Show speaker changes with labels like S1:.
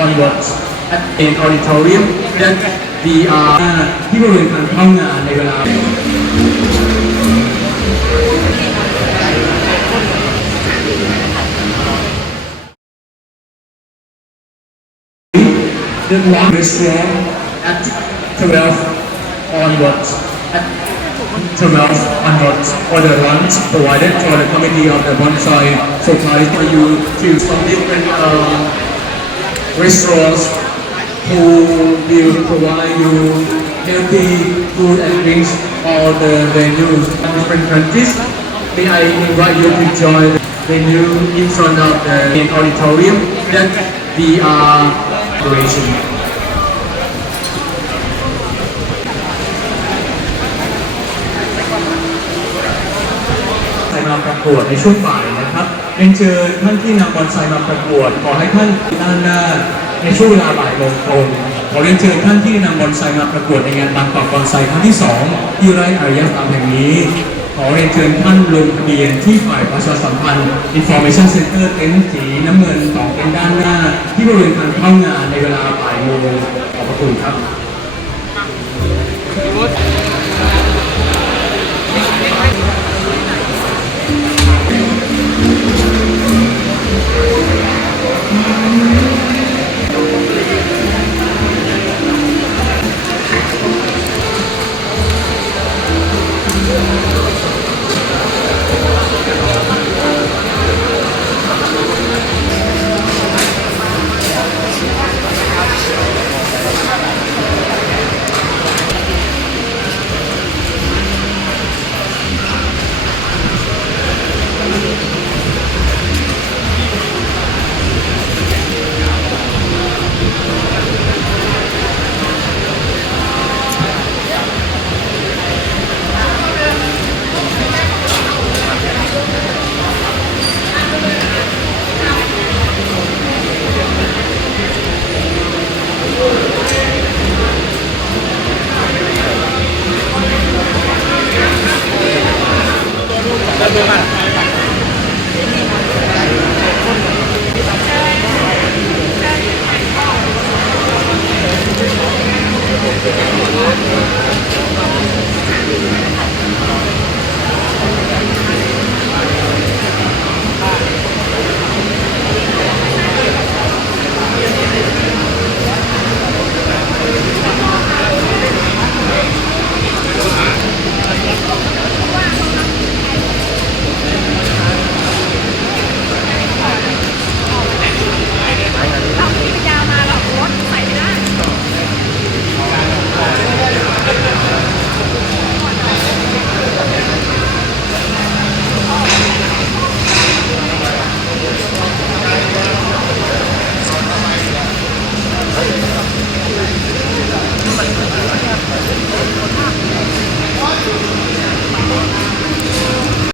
S1: onwards at an auditorium that we are ที่บริเวณทางเข้างานในเวลา the one restaurant at 12 onwards. At 12 onwards for the lunch provided for the committee of the bonsai society for you to some different um, restaurants who will provide you healthy food and drinks on the venue from different countries. May I invite you to join the venue in front of the main auditorium that we are doing. I'm going to เรียนเชิญท่านที่นำบอลไซมาประกวด ขอให้ท่านด้านหน้าในช่วงเวลาบ่ายโมงตรงขอเรียนเชิญท่านที่นำบอลไซมาประกวดในงานบางกอกบอลไซครั้งที่สองที่ไร่อารยธรรมแห่งนี้ ขอเรียนเชิญท่านลงทะเบียนที่ฝ่ายประชาสัมพันธ์ Information Center เต็นท์สีน้ำเงินสองเต็นด้านหน้า ที่บริเวณทางเข้างานในเวลาบ่ายโมงขอบพระคุณครับ Thank you.